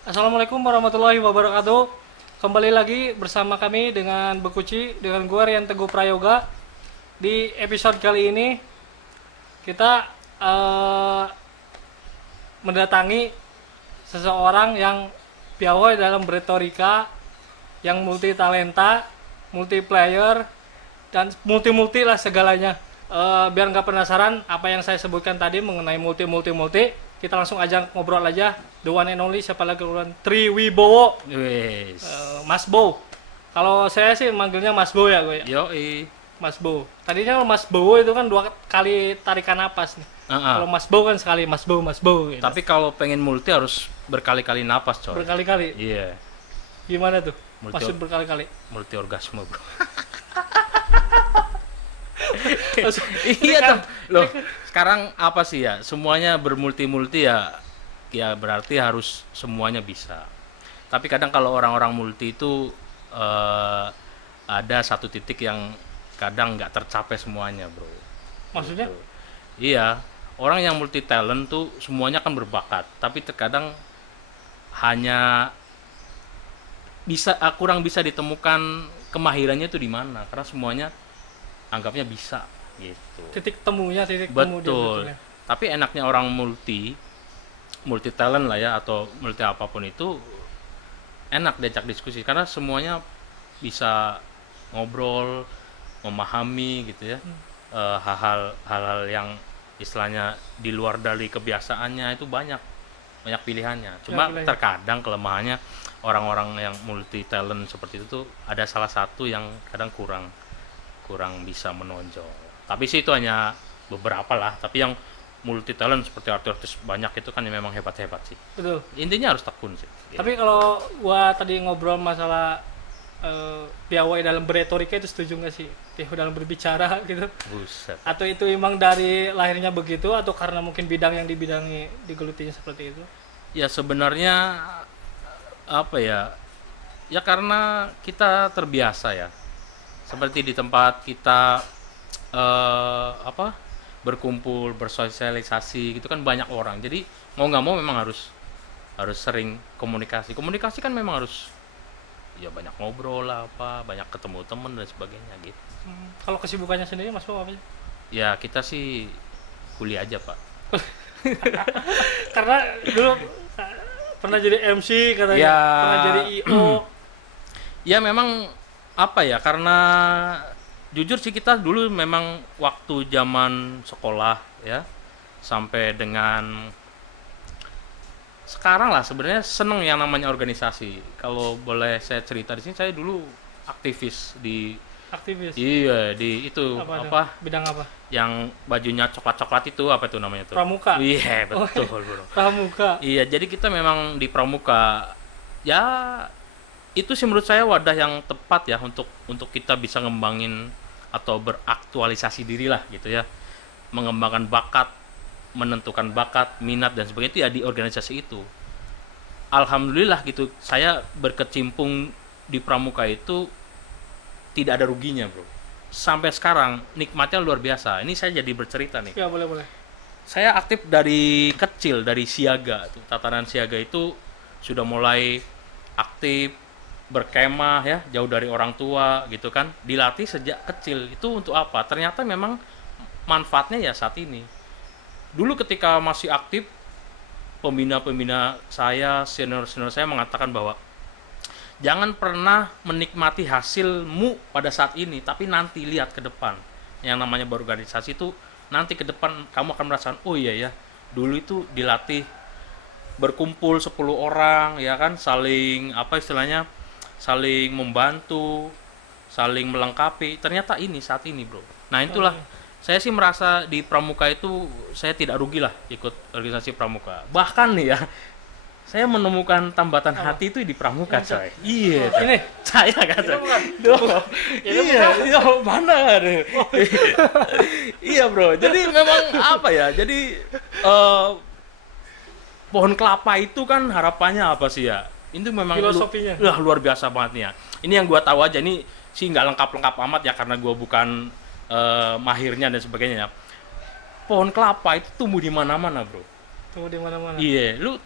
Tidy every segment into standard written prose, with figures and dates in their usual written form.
Assalamualaikum warahmatullahi wabarakatuh. Kembali lagi bersama kami dengan Bekuci, dengan gua Rian Teguh Prayoga. Di episode kali ini kita mendatangi seseorang yang piawai dalam retorika, yang multi talenta, multiplayer, dan multi lah segalanya. Biar nggak penasaran apa yang saya sebutkan tadi mengenai multi, kita langsung aja ngobrol aja. The one and only, siapa lagi ulang? Triwibowo. Wes. Mas Bow. Kalau saya sih manggilnya Mas Bow ya gue. Yoi. Mas Bow. Tadinya Mas Bowo itu kan 2 kali tarikan napas nih. Kalau Mas Bow kan sekali Mas Bow gitu. Tapi kalau pengen multi harus berkali-kali napas, coy. Berkali-kali. Iya. Gimana tuh? Multi- Maksud berkali-kali. Multi orgasme, bro. Iya Iya toh. Loh, sekarang apa sih ya? Semuanya bermulti-multi ya. Ya berarti harus semuanya bisa. Tapi kadang kalau orang-orang multi itu ada satu titik yang kadang nggak tercapai semuanya, bro. Maksudnya? Gitu. Iya, orang yang multi talent tuh semuanya kan berbakat, tapi terkadang hanya kurang bisa ditemukan kemahirannya itu di mana, karena semuanya anggapnya bisa gitu. Titik temunya, titik temu dia Betul. sebetulnya. Tapi enaknya orang multi talent lah ya, atau multi apapun itu enak diajak diskusi karena semuanya bisa ngobrol, memahami gitu ya. Hal-hal yang istilahnya di luar dari kebiasaannya itu banyak pilihannya. Cuma pilihannya. terkadang kelemahannya orang-orang yang multi talent seperti itu tuh ada salah satu yang kadang kurang bisa menonjol. Tapi sih itu hanya beberapa lah. Tapi yang multi talent seperti artis banyak itu kan memang hebat-hebat sih. Betul. Intinya harus tekun sih. Tapi kalau gua tadi ngobrol masalah piawai dalam beretorika, itu setuju nggak sih? Piawai dalam berbicara gitu. Buset. Atau itu emang dari lahirnya begitu, atau karena mungkin bidang yang digelutinya seperti itu? Ya sebenarnya apa ya? Ya karena kita terbiasa ya. Seperti di tempat kita berkumpul, bersosialisasi gitu kan banyak orang. Jadi mau nggak mau memang harus sering komunikasi. Komunikasi kan memang harus ya banyak ngobrol lah, banyak ketemu temen dan sebagainya gitu. Kalau kesibukannya sendiri Mas Bowo apa sih? Ya kita sih kuliah aja, Pak. Karena dulu pernah jadi MC katanya, Ya. pernah jadi IO. Ya memang apa ya, karena jujur sih kita dulu memang waktu zaman sekolah ya sampai dengan sekarang lah sebenarnya seneng yang namanya organisasi. Kalau boleh saya cerita di sini, saya dulu aktivis di Aktivis. iya di itu apa, Bidang apa? yang bajunya coklat-coklat itu apa tuh namanya tuh? Pramuka. Iya betul bro. Pramuka. Iya, jadi kita memang di Pramuka ya itu sih menurut saya wadah yang tepat ya untuk kita bisa ngembangin atau beraktualisasi diri lah gitu ya, mengembangkan bakat, menentukan bakat, minat dan sebagainya itu ya di organisasi itu. Alhamdulillah gitu, saya berkecimpung di Pramuka itu tidak ada ruginya bro. Sampai sekarang nikmatnya luar biasa. Ini saya jadi bercerita nih. Ya boleh. Saya aktif dari kecil, dari siaga, tatanan siaga itu sudah mulai aktif berkemah ya, jauh dari orang tua gitu kan, dilatih sejak kecil. Itu untuk apa? Ternyata memang manfaatnya ya saat ini. Dulu ketika masih aktif, pembina saya, senior saya mengatakan bahwa jangan pernah menikmati hasilmu pada saat ini, tapi nanti lihat ke depan. Yang namanya berorganisasi itu nanti ke depan kamu akan merasakan, oh iya ya, dulu itu dilatih berkumpul 10 orang ya kan, saling apa istilahnya, saling membantu, saling melengkapi. Ternyata ini saat ini bro. Nah itulah saya sih merasa di Pramuka itu saya tidak rugi lah ikut organisasi Pramuka. Bahkan nih ya, saya menemukan tambatan hati itu di Pramuka coy. Iya. Ini Saya kata. Iya, mana ada. Iya bro. Jadi memang apa ya? Jadi pohon kelapa itu kan harapannya apa sih ya? Itu memang Filosofinya. luar biasa banget nih ya. Ini yang gua tahu aja, nih sih nggak lengkap amat ya karena gua bukan mahirnya dan sebagainya. Pohon kelapa itu tumbuh di mana-mana bro. tunggu di mana-mana. Iya, lu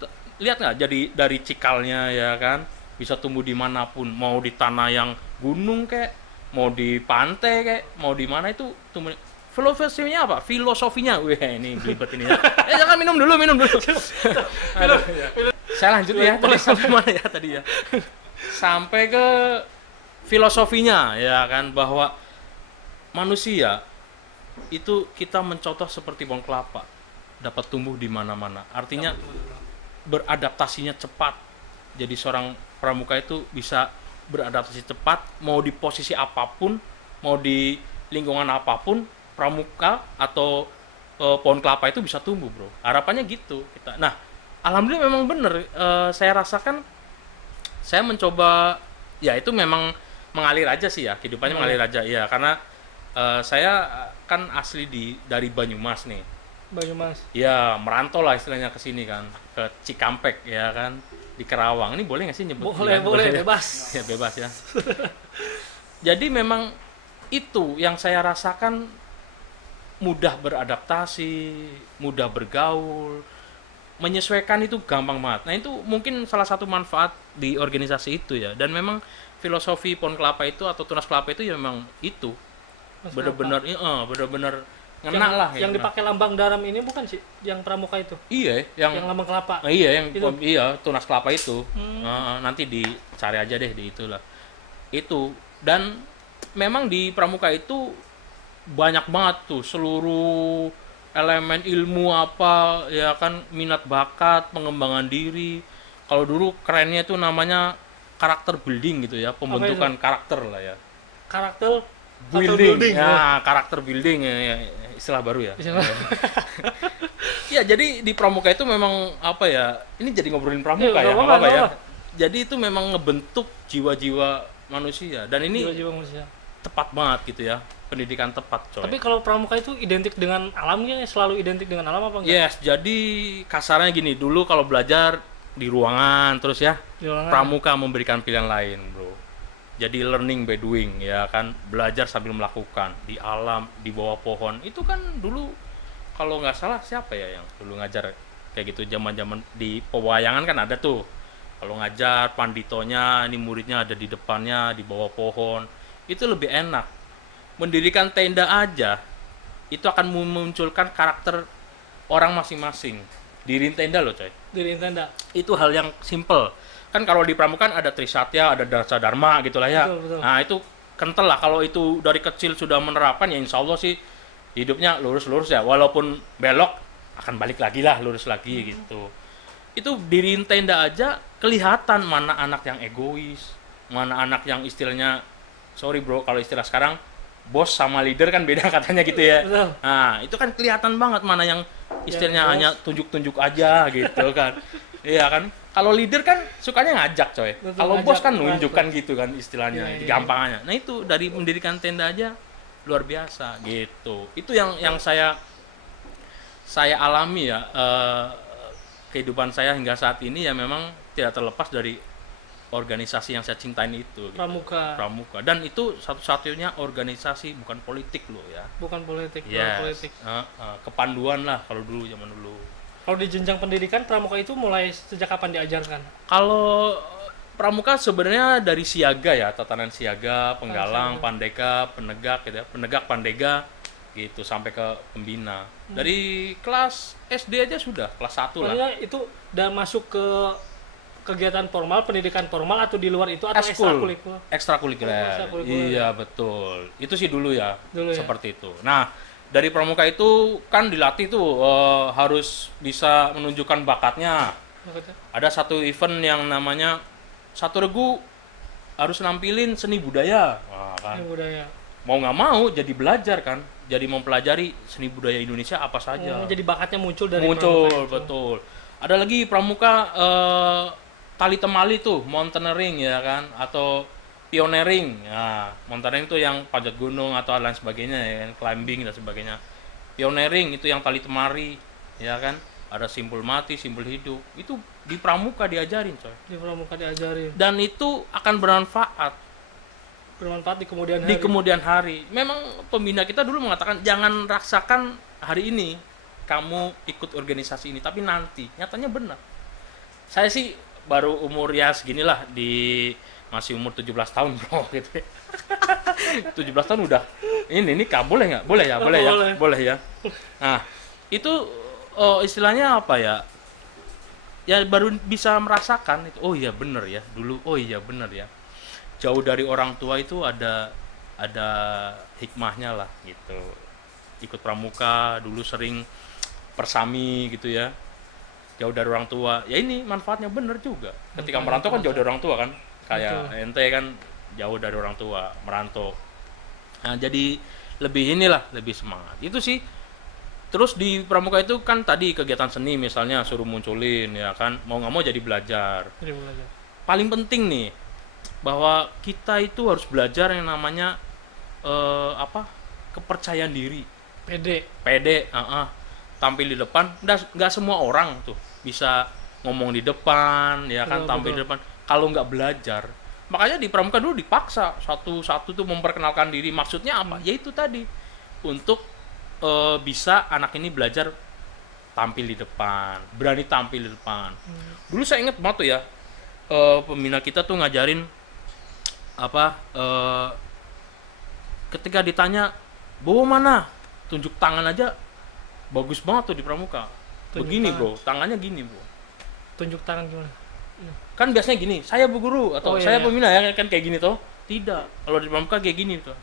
lihat nggak, jadi dari cikalnya ya kan bisa tumbuh dimanapun, mau di tanah yang gunung kayak, mau di pantai kayak, mau di mana itu tumbuh. Filosofinya apa? Filosofinya, wih ini belibet ini ya. Jangan minum dulu. Aduh, ya. Saya lanjut ya, tadi sampai mana ya tadi ya? Sampai ke filosofinya ya kan, bahwa manusia itu kita mencontoh seperti pohon kelapa, dapat tumbuh di mana-mana. Artinya beradaptasinya cepat. Jadi seorang pramuka itu bisa beradaptasi cepat, mau di posisi apapun, mau di lingkungan apapun, pramuka atau pohon kelapa itu bisa tumbuh, bro. Harapannya gitu kita. Nah, alhamdulillah memang benar. Saya rasakan, saya mencoba, ya itu memang mengalir aja sih ya, kehidupannya mengalir aja ya, karena saya kan asli dari Banyumas nih. Banyumas. Ya, merantau lah istilahnya ke sini kan, ke Cikampek ya kan, di Kerawang. Ini boleh nggak sih nyebut? Boleh, bebas. Ya bebas ya. Jadi memang itu yang saya rasakan, mudah beradaptasi, mudah bergaul, menyesuaikan itu gampang banget. Nah itu mungkin salah satu manfaat di organisasi itu ya. Dan memang filosofi pohon kelapa itu atau tunas kelapa itu ya memang itu benar-benar ngena lah. Yang dipakai lambang Daram ini bukan sih yang pramuka itu? Iya, yang lambang kelapa. Iya, itu. Iya, tunas kelapa itu. Nanti dicari aja deh di itulah. Itu, dan memang di pramuka itu banyak banget tuh seluruh elemen ilmu apa ya kan, minat bakat, pengembangan diri. Kalau dulu kerennya itu namanya karakter building gitu ya, pembentukan karakter lah ya. Karakter building ya, karakter building ya, istilah baru ya. Ya, jadi di pramuka itu memang apa ya, ini jadi ngobrolin pramuka ya, apa ya. Jadi itu memang ngebentuk jiwa-jiwa manusia, dan ini jiwa-jiwa manusia tepat banget gitu ya, pendidikan tepat coy. Tapi kalau pramuka itu identik dengan alamnya, selalu identik dengan alam apa enggak? Yes, jadi kasarnya gini, dulu kalau belajar di ruangan terus ya, pramuka memberikan pilihan lain, bro. Jadi learning by doing ya kan, belajar sambil melakukan di alam, di bawah pohon. Itu kan dulu kalau nggak salah siapa ya yang dulu ngajar kayak gitu, zaman-zaman di pewayangan kan ada tuh. Kalau ngajar panditonya, ini muridnya ada di depannya di bawah pohon. Itu lebih enak. Mendirikan tenda aja itu akan memunculkan karakter orang masing-masing. Diriin tenda loh coy. Diriin tenda. Itu hal yang simple. Kan kalau di pramuka ada Trisatya, ada Darsa Dharma gitulah ya. Betul. Nah itu kental lah, kalau itu dari kecil sudah menerapkan ya insya Allah sih hidupnya lurus-lurus ya. Walaupun belok akan balik lagi lah, lurus lagi gitu. Itu diriin tenda aja kelihatan mana anak yang egois, mana anak yang istilahnya, sorry bro kalau istilah sekarang, bos sama leader kan beda katanya gitu ya. Betul. Nah itu kan kelihatan banget mana yang istilahnya hanya tunjuk-tunjuk aja gitu kan. Iya kan, kalau leader kan sukanya ngajak coy. Kalau bos kan nunjukkan gitu kan istilahnya, gampangannya. Nah itu dari mendirikan tenda aja luar biasa gitu. Itu yang saya alami ya, kehidupan saya hingga saat ini ya, memang tidak terlepas dari organisasi yang saya cintain itu. Pramuka. Dan itu satu-satunya organisasi bukan politik loh ya. Bukan politik. Yes. Bukan politik. Kepanduan lah kalau dulu, zaman dulu. Kalau di jenjang pendidikan pramuka itu mulai sejak kapan diajarkan? Kalau pramuka sebenarnya dari siaga ya, tatanan siaga, penggalang, pandega, penegak gitu ya, penegak, pandega gitu sampai ke pembina. Dari kelas SD aja sudah, kelas 1 lah. Maksudnya itu udah masuk ke kegiatan formal, pendidikan formal, atau di luar itu atau ekstrakurikuler? Ekstrakurikuler. Iya, betul. Itu sih dulu ya, seperti ya? itu. Nah, dari pramuka itu kan dilatih tuh harus bisa menunjukkan bakatnya. Ada satu event yang namanya Satu Regu harus nampilin seni budaya. Wah, kan. Seni budaya. Mau nggak mau jadi belajar kan, jadi mempelajari seni budaya Indonesia apa saja. Jadi bakatnya muncul dari pramuka. Betul. Ada lagi pramuka tali temali tuh, mountaineering ya kan, atau pioneering. Nah, mountaineering itu yang panjat gunung atau lain sebagainya ya, climbing dan sebagainya. Pioneering itu yang tali temari, ya kan. Ada simpul mati, simpul hidup. Itu di pramuka diajarin, coy. Di pramuka diajarin. Dan itu akan bermanfaat. Bermanfaat di kemudian hari. Di kemudian hari. Memang pembina kita dulu mengatakan jangan rasakan hari ini kamu ikut organisasi ini, tapi nanti. Nyatanya benar. Saya sih baru umur ya seginilah, masih umur 17 tahun bro gitu. 17 tahun udah ini kak, boleh nggak? Boleh ya, boleh ya, boleh ya. Nah itu istilahnya apa ya? Ya baru bisa merasakan itu. Oh iya bener ya dulu. Oh iya bener ya. Jauh dari orang tua itu ada hikmahnya lah gitu. Ikut pramuka dulu sering persami gitu ya. Jauh dari orang tua. Ya ini manfaatnya bener juga. Ketika merantau kan jauh dari orang tua kan. Kayak ente kan jauh dari orang tua, merantau. Nah, jadi lebih semangat. Itu sih. Terus di pramuka itu kan tadi kegiatan seni misalnya suruh munculin ya kan, mau nggak mau jadi belajar. Paling penting nih bahwa kita itu harus belajar yang namanya kepercayaan diri. Pede, tampil di depan. Nggak semua orang tuh bisa ngomong di depan ya kan, tampil di depan. Kalau nggak belajar, makanya di pramuka dulu dipaksa satu-satu tuh memperkenalkan diri. Maksudnya apa? Yaitu tadi untuk bisa anak ini belajar tampil di depan, berani tampil di depan. Dulu saya ingat banget tuh ya, pembina kita tuh ngajarin ketika ditanya bawa mana, tunjuk tangan aja bagus banget tuh di pramuka. Begini bro, tangannya gini bro. Tunjuk tangan gimana? Kan biasanya gini, saya bu guru atau saya pembina ya kan kayak gini toh. Tidak, kalau di pramuka kayak gini tuh.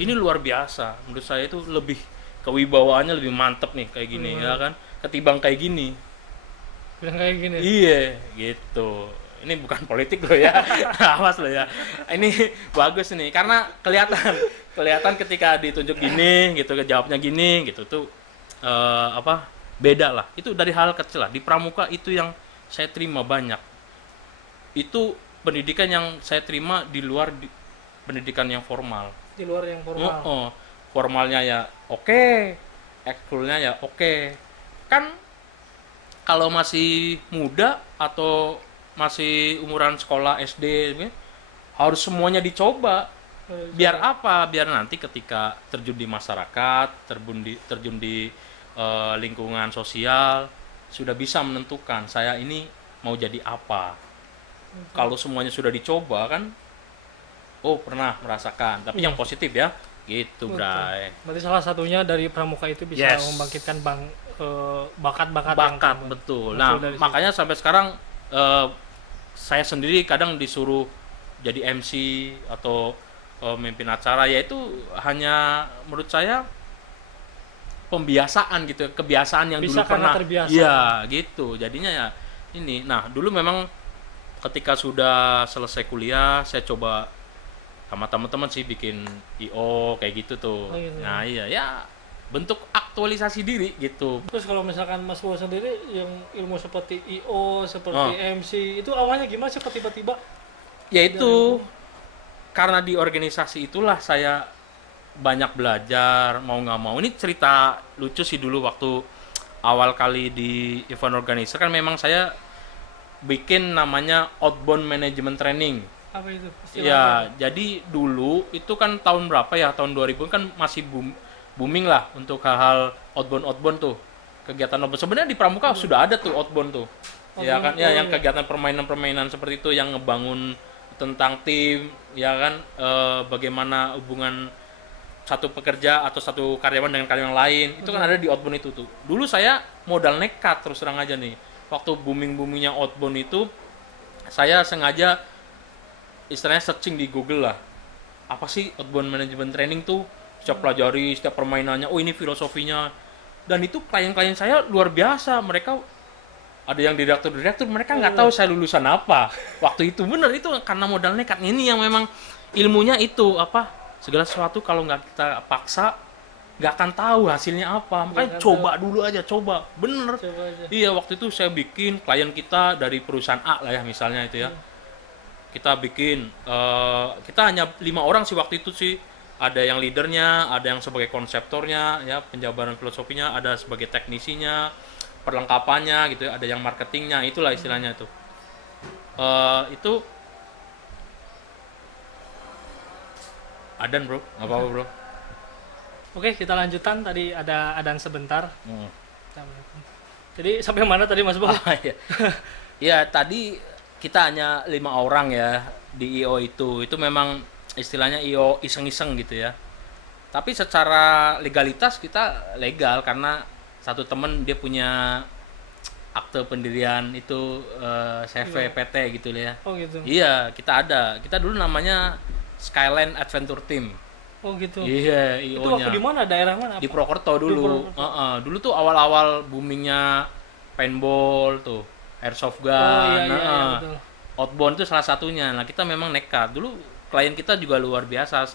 Ini luar biasa, menurut saya itu lebih kewibawaannya lebih mantep nih kayak gini ya kan, ketimbang kayak gini. Iya gitu. Ini bukan politik loh ya. Awas loh ya, ini bagus nih karena kelihatan ketika ditunjuk gini gitu, jawabnya gini gitu tuh beda lah. Itu dari hal kecil lah. Di pramuka itu yang saya terima banyak, itu pendidikan yang saya terima di luar pendidikan yang formal. Formalnya ya oke, ekskulnya ya oke. Kan kalau masih muda atau masih umuran sekolah SD harus semuanya dicoba. Biar apa? Biar nanti ketika terjun di masyarakat, terjun di lingkungan sosial, sudah bisa menentukan saya ini mau jadi apa. Kalau semuanya sudah dicoba kan, oh pernah merasakan, tapi yang positif ya. Gitu, Bray. Berarti salah satunya dari pramuka itu bisa membangkitkan bakat-bakat. Betul. Nah, makanya sampai sekarang saya sendiri kadang disuruh jadi MC atau memimpin acara, yaitu hanya menurut saya pembiasaan gitu, kebiasaan yang bisa dulu pernah. Terbiasa. Iya, gitu. Jadinya ya ini. Nah, dulu memang ketika sudah selesai kuliah, saya coba sama teman-teman sih bikin IO kayak gitu tuh. Nah iya ya, bentuk aktualisasi diri gitu. Terus kalau misalkan Mas Wo sendiri yang ilmu seperti IO, seperti MC itu awalnya gimana sih tiba-tiba? Ya itu karena di organisasi itulah saya banyak belajar mau nggak mau. Ini cerita lucu sih, dulu waktu awal kali di event organizer kan memang saya bikin namanya outbound management training. Apa itu? Ya, jadi dulu itu kan tahun berapa ya? Tahun 2000 kan masih booming lah untuk hal-hal outbound tuh. Kegiatan outbound. Sebenarnya di pramuka sudah ada tuh outbound tuh. Ya kan, ya yang kegiatan permainan-permainan seperti itu yang ngebangun tentang tim, ya kan, bagaimana hubungan satu pekerja atau satu karyawan dengan karyawan lain. Itu kan ada di outbound itu tuh. Dulu saya modal nekat terus terang aja nih. Waktu booming-boomingnya outbound itu, saya sengaja istilahnya searching di Google lah, apa sih outbound management training tuh, saya pelajari setiap permainannya, oh ini filosofinya. Dan itu klien-klien saya luar biasa, mereka ada yang direktur, mereka nggak tahu saya lulusan apa waktu itu. Bener, itu karena modal nekat. Ini yang memang ilmunya itu apa, segala sesuatu kalau nggak kita paksa nggak akan tahu hasilnya apa. Makanya coba dulu aja, coba bener. Iya, waktu itu saya bikin klien kita dari perusahaan A lah ya misalnya itu ya. Kita bikin, kita hanya 5 orang sih waktu itu sih. Ada yang leadernya, ada yang sebagai konseptornya, ya penjabaran filosofinya, ada sebagai teknisinya, perlengkapannya gitu ya, ada yang marketingnya, itulah istilahnya itu. Itu adan bro, nggak apa-apa bro. Oke, kita lanjutan. Tadi ada adan sebentar. Jadi sampai mana tadi Mas Bo? Ya. Ya tadi kita hanya 5 orang ya di IO itu. Itu memang istilahnya IO iseng-iseng gitu ya. Tapi secara legalitas kita legal karena satu temen dia punya akte pendirian itu CV PT gitu ya. Oh gitu. Iya, kita ada. Kita dulu namanya Skyline Adventure Team. Oh gitu. Iya, Itu IO-nya. waktu di mana? Daerah mana? Di Purwokerto dulu. Dulu tuh awal-awal boomingnya paintball tuh, airsoft gun. Oh iya, betul. Outbound itu salah satunya. Nah, kita memang nekat. Dulu klien kita juga luar biasa.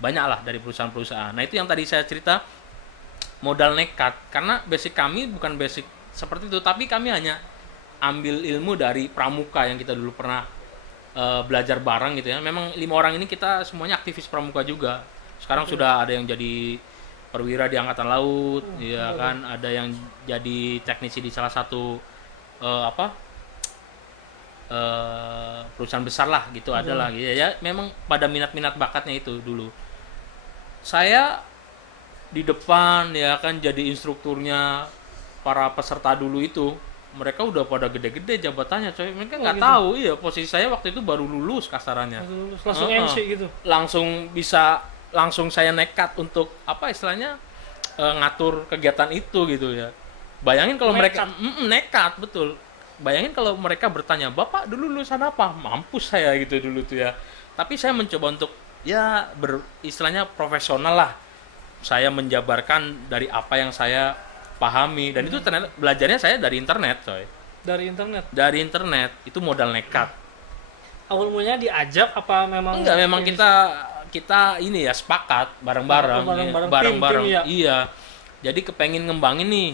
Banyak lah dari perusahaan-perusahaan. Nah, itu yang tadi saya cerita modal nekat. Karena basic kami bukan basic seperti itu, tapi kami hanya ambil ilmu dari pramuka yang kita dulu pernah belajar bareng gitu ya. Memang 5 orang ini kita semuanya aktivis pramuka juga. Sekarang sudah ada yang jadi perwira di Angkatan Laut, ya kan, ada yang jadi teknisi di salah satu perusahaan besar lah gitu, ada lah gitu ya. Memang pada minat-minat bakatnya itu dulu. Saya di depan ya kan jadi instrukturnya para peserta dulu itu. Mereka udah pada gede-gede jabatannya, coy. Mereka nggak gitu. tahu, iya posisi saya waktu itu baru lulus kasarannya. Langsung MC gitu. Langsung saya nekat untuk apa istilahnya ngatur kegiatan itu gitu ya. Bayangin kalau mereka nekat betul. Bayangin kalau mereka bertanya, "Bapak dulu lulusan apa?" Mampus saya gitu dulu tuh ya. Tapi saya mencoba untuk ya istilahnya profesional lah. Saya menjabarkan dari apa yang saya pahami dan itu ternyata belajarnya saya dari internet, coy. Dari internet itu modal nekat. Awal mulanya diajak apa memang? Enggak, memang kita ini ya sepakat bareng-bareng. Tim, ya. Iya. Jadi kepengen ngembangin nih.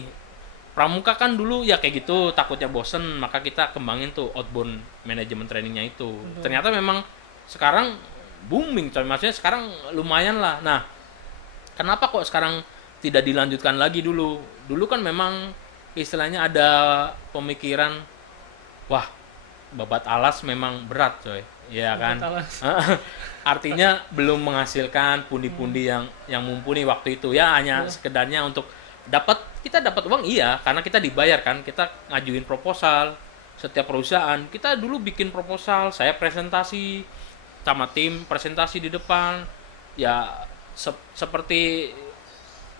Pramuka kan dulu ya kayak gitu, takutnya bosen, maka kita kembangin tuh outbound management trainingnya itu. Ternyata memang sekarang booming, coy. Maksudnya sekarang lumayan lah. Nah, kenapa kok sekarang tidak dilanjutkan lagi dulu? Dulu kan memang istilahnya ada pemikiran, wah, babat alas memang berat, coy. Iya kan? Artinya belum menghasilkan pundi-pundi yang mumpuni waktu itu. Ya hanya sekedarnya untuk kita dapat uang, iya, karena kita dibayar kan. Kita ngajuin proposal setiap perusahaan. Kita dulu bikin proposal, saya presentasi sama tim, presentasi di depan. Ya seperti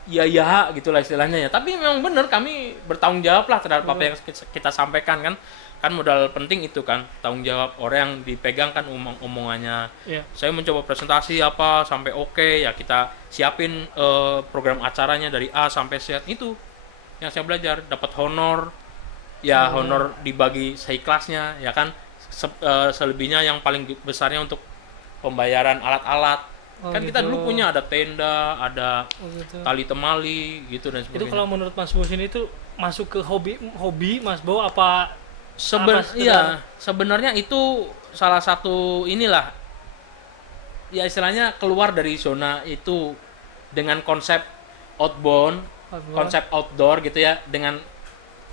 ya gitulah istilahnya ya. Tapi memang benar kami bertanggung jawab lah terhadap apa yang kita sampaikan kan. Kan modal penting itu kan, tanggung jawab orang yang dipegang kan omongannya. Saya mencoba presentasi apa sampai oke, ya kita siapin program acaranya dari A sampai Z. Itu yang saya belajar, dapat honor. Ya honor dibagi seikhlasnya ya kan. Selebihnya yang paling besarnya untuk pembayaran alat-alat. Kan kita dulu punya ada tenda, ada tali temali gitu dan sebagainya. Itu kalau menurut Mas Bo ini itu masuk ke hobi Mas Bo apa? Sebenarnya itu salah satu inilah ya istilahnya keluar dari zona itu dengan konsep konsep outdoor gitu ya, dengan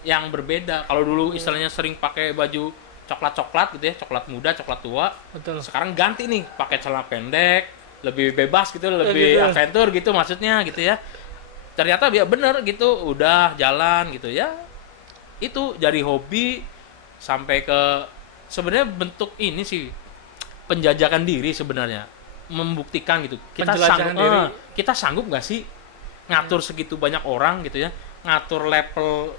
yang berbeda. Kalau dulu istilahnya sering pakai baju coklat gitu ya, coklat muda, coklat tua. Betul. Sekarang ganti nih, pakai celana pendek, lebih bebas gitu, lebih adventure gitu maksudnya gitu ya. Ternyata ya bener gitu, udah jalan gitu ya. Itu dari hobi sampai ke sebenarnya bentuk ini sih penjajakan diri sebenarnya, membuktikan gitu kita sanggup nggak sih ngatur segitu banyak orang gitu ya, ngatur level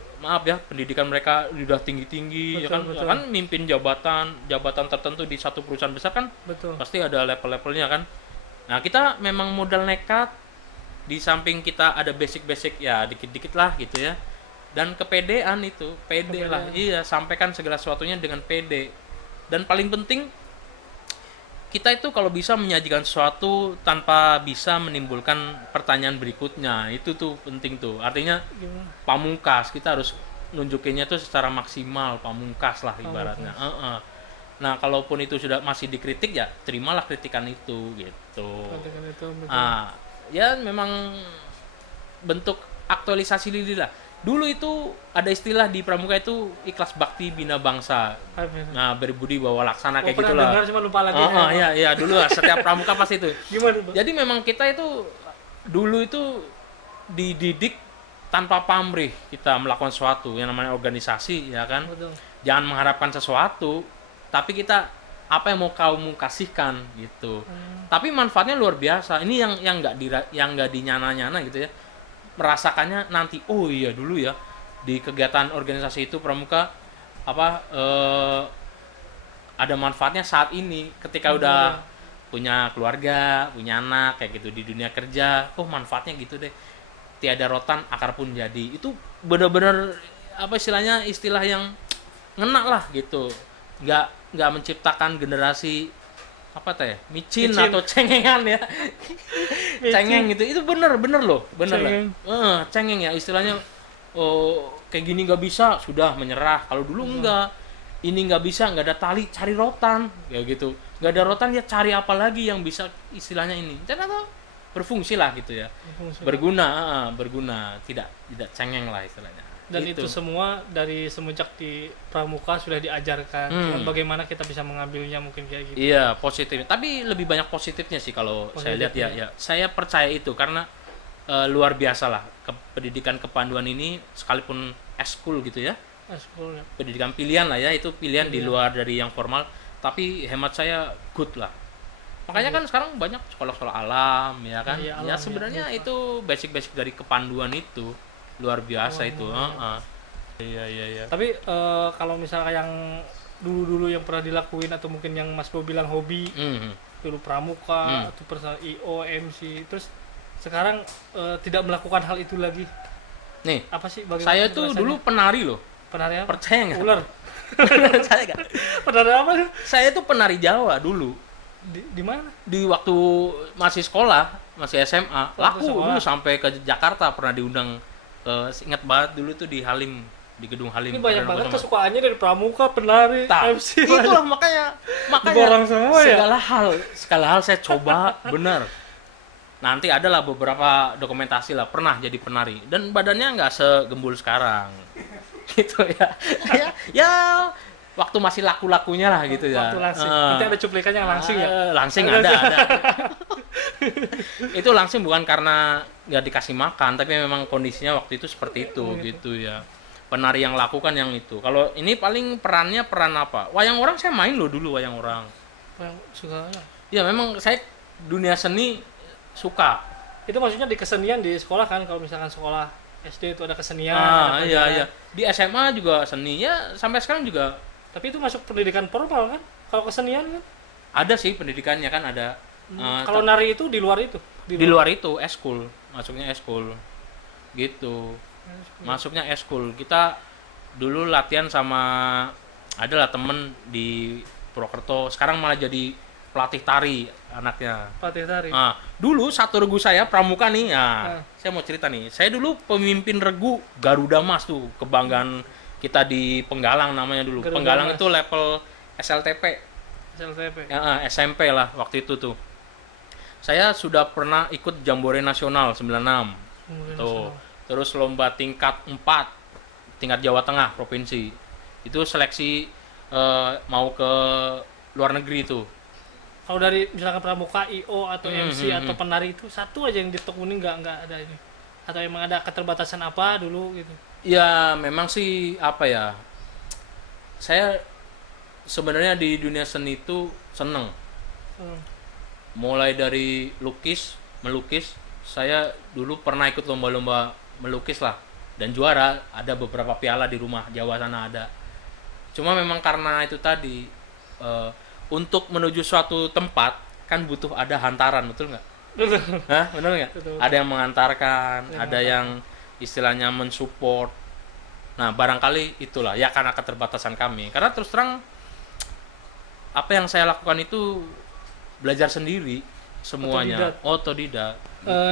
pendidikan mereka udah tinggi ya kan. Kan mimpin jabatan tertentu di satu perusahaan besar kan. Pasti ada level-levelnya kan. Nah kita memang modal nekat, di samping kita ada basic ya dikit-dikit lah gitu ya. Dan kepedean itu, pede lah. Iya, sampaikan segala sesuatunya dengan pede. Dan paling penting, kita itu kalau bisa menyajikan sesuatu tanpa bisa menimbulkan pertanyaan berikutnya. Itu tuh penting tuh. Artinya pamungkas, kita harus nunjukinnya tuh secara maksimal, pamungkas lah ibaratnya. Nah, kalaupun itu sudah masih dikritik ya, terimalah kritikan itu gitu. Ya memang bentuk aktualisasi diri lah. Dulu itu ada istilah di pramuka itu ikhlas bakti bina bangsa. Nah, berbudi bawa laksana kayak gitulah. Dengar cuma lupa lagi. Iya dulu lah setiap pramuka pasti itu. Gimana, Pak? Jadi memang kita itu dulu itu dididik tanpa pamrih kita melakukan sesuatu yang namanya organisasi, ya kan? Betul. Jangan mengharapkan sesuatu, tapi kita apa yang mau kamu kasihkan gitu. Tapi manfaatnya luar biasa. Ini yang nggak dinyana-nyana gitu ya. Merasakannya nanti, oh iya dulu ya di kegiatan organisasi itu pramuka ada manfaatnya saat ini ketika udah punya keluarga, punya anak kayak gitu di dunia kerja. Oh manfaatnya gitu deh. Tiada rotan akar pun jadi. Itu benar-benar istilah yang ngena lah gitu. Nggak menciptakan generasi micin atau cengengan ya. Cengeng gitu. Itu bener loh, bener Cengeng. lah. Cengeng ya istilahnya. Oh kayak gini nggak bisa, sudah menyerah. Kalau dulu enggak, ini nggak bisa, nggak ada tali, cari rotan kayak gitu. Nggak ada rotan ya cari apa lagi yang bisa istilahnya ini. Ternyata berfungsi lah gitu ya. Berguna, tidak cengeng lah istilahnya. Dan gitu. itu semua dari semenjak di pramuka sudah diajarkan. Cuman bagaimana kita bisa mengambilnya mungkin kayak gitu. Iya, positif. Tapi lebih banyak positifnya sih kalau saya lihat ya. Saya percaya itu karena luar biasa lah pendidikan kepanduan ini, sekalipun eskul gitu ya. Eskul ya. Pendidikan pilihan lah ya, itu pilihan di luar dari yang formal, tapi hemat saya good lah. Makanya kan sekarang banyak sekolah-sekolah alam ya kan. Iya, Ya alam, sebenarnya ya. itu basic-basic dari kepanduan itu luar biasa itu. Iya. Tapi kalau misalnya yang dulu yang pernah dilakuin atau mungkin yang Mas Bo bilang hobi, dulu pramuka atau personal IO, MC, terus sekarang tidak melakukan hal itu lagi. Nih, Apa sih bagaimana saya tuh rasanya? dulu penari loh. Penari apa? Percaya nggak? Ular. Saya nggak. Penari apa tuh? Saya tuh penari Jawa dulu. Di mana? Di waktu masih sekolah, masih SMA, laku sekolah. dulu sampai ke Jakarta, pernah diundang ingat banget dulu tuh di Halim, di gedung Halim. Ini banyak Perdana banget Kusuma. kesukaannya dari pramuka, penari, MC. Itulah makanya Diborong semua ya? segala hal saya coba benar. Nanti adalah beberapa dokumentasi lah, pernah jadi penari dan badannya nggak segembul sekarang. Gitu ya. Ya waktu masih laku-lakunya lah gitu ya. Waktu langsing. Nanti ada cuplikannya yang langsing ya? Langsing ada. Itu langsing bukan karena nggak dikasih makan, tapi memang kondisinya waktu itu seperti itu gitu ya. Penari yang lakukan yang itu. Kalau ini paling peran apa? Wayang orang saya main loh dulu, wayang orang. Yang suka. Ya memang saya dunia seni suka. Itu maksudnya di kesenian di sekolah kan, kalau misalkan sekolah SD itu ada kesenian. ada Iya. pelajaran. Di SMA juga seni ya, sampai sekarang juga Tapi itu masuk pendidikan formal kan? Kalau kesenian kan? ada sih pendidikannya kan ada. Kalau nari itu di luar itu? Di luar itu eskul, masuknya eskul. Gitu. Masuknya eskul. Kita dulu latihan sama adalah temen di Purwokerto, sekarang malah jadi pelatih tari anaknya. Pelatih tari. Dulu satu regu saya pramuka nih ya. Saya mau cerita nih. Saya dulu pemimpin regu Garuda Mas tuh, kebanggaan kita di Penggalang namanya dulu. Garuda Penggalang Mas. itu level SLTP. SLTP. Ya, SMP lah waktu itu tuh. Saya sudah pernah ikut Jambore Nasional 96. Tuh. Terus lomba tingkat 4 tingkat Jawa Tengah provinsi. Itu seleksi mau ke luar negeri itu. Kalau dari misalkan pramuka, IO atau MC atau penari itu satu aja yang ditekuni nggak ada ini. Atau emang ada keterbatasan apa dulu gitu? Ya memang sih apa ya. Saya sebenarnya di dunia seni itu seneng. Mulai dari melukis. Saya dulu pernah ikut lomba-lomba melukis lah dan juara, ada beberapa piala di rumah Jawa sana ada. Cuma memang karena itu tadi untuk menuju suatu tempat kan butuh ada hantaran, betul nggak? Betul. Hah, benar nggak? Betul. Ada yang mengantarkan, ada yang istilahnya mensupport. Nah barangkali itulah ya karena keterbatasan kami. Karena terus terang apa yang saya lakukan itu belajar sendiri semuanya, otodidak.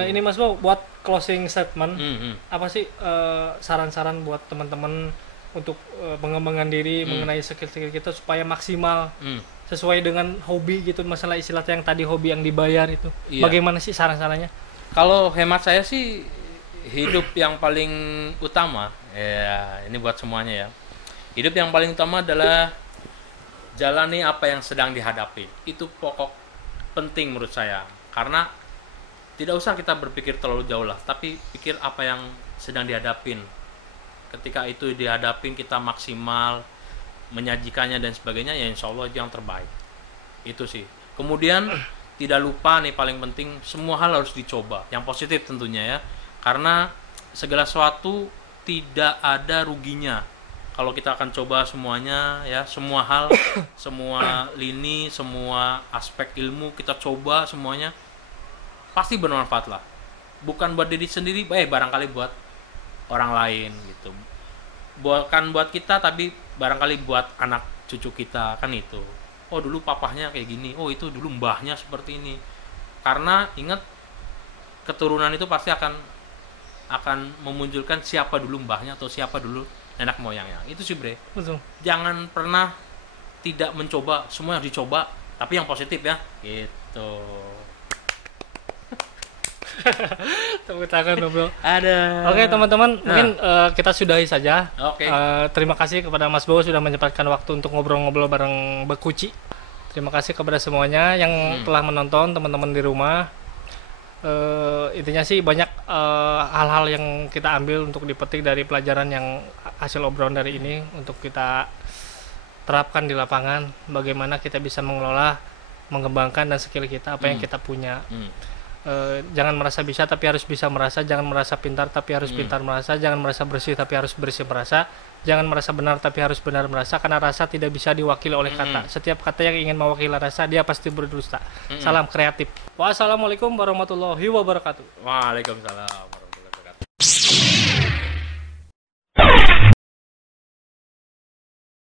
Ini Mas Bo, buat closing statement, apa sih saran-saran buat teman-teman untuk pengembangan diri mengenai skill-skill kita supaya maksimal sesuai dengan hobi gitu, masalah istilah yang tadi hobi yang dibayar itu. Iya. Bagaimana sih saran-sarannya? Kalau hemat saya sih hidup yang paling utama, ya ini buat semuanya ya. Hidup yang paling utama adalah jalani apa yang sedang dihadapi. Itu pokok penting menurut saya. Karena tidak usah kita berpikir terlalu jauh lah, tapi pikir apa yang sedang dihadapin. Ketika itu dihadapin kita maksimal menyajikannya dan sebagainya, ya insya Allah itu yang terbaik. Itu sih. Kemudian tidak lupa nih, paling penting semua hal harus dicoba, yang positif tentunya ya, karena segala sesuatu tidak ada ruginya kalau kita akan coba semuanya ya, semua hal, semua lini, semua aspek ilmu kita coba semuanya, pasti bermanfaat lah. Bukan buat diri sendiri, barangkali buat orang lain gitu. Bukan buat kita, tapi barangkali buat anak cucu kita, kan itu. Oh dulu papahnya kayak gini, oh itu dulu mbahnya seperti ini. Karena ingat, keturunan itu pasti akan memunculkan siapa dulu mbahnya atau siapa dulu nenek moyangnya. Itu sih bre. Betul. Jangan pernah tidak mencoba, semua yang dicoba, tapi yang positif ya. Gitu. Tepuk tangan dong bro. Ada. Oke teman-teman, mungkin kita sudahi saja. Oke. Terima kasih kepada Mas Bowo sudah menyempatkan waktu untuk ngobrol-ngobrol bareng Bekuci. Terima kasih kepada semuanya yang telah menonton, teman-teman di rumah. Intinya sih banyak hal-hal yang kita ambil untuk dipetik dari pelajaran yang hasil obrolan dari ini, untuk kita terapkan di lapangan. Bagaimana kita bisa mengelola, mengembangkan dan skill kita, apa yang kita punya. Jangan merasa bisa tapi harus bisa merasa, jangan merasa pintar tapi harus pintar merasa, jangan merasa bersih tapi harus bersih merasa, jangan merasa benar tapi harus benar merasa, karena rasa tidak bisa diwakili oleh kata. Setiap kata yang ingin mewakili rasa, dia pasti berdusta. Salam kreatif. Wassalamualaikum warahmatullahi wabarakatuh. Waalaikumsalam.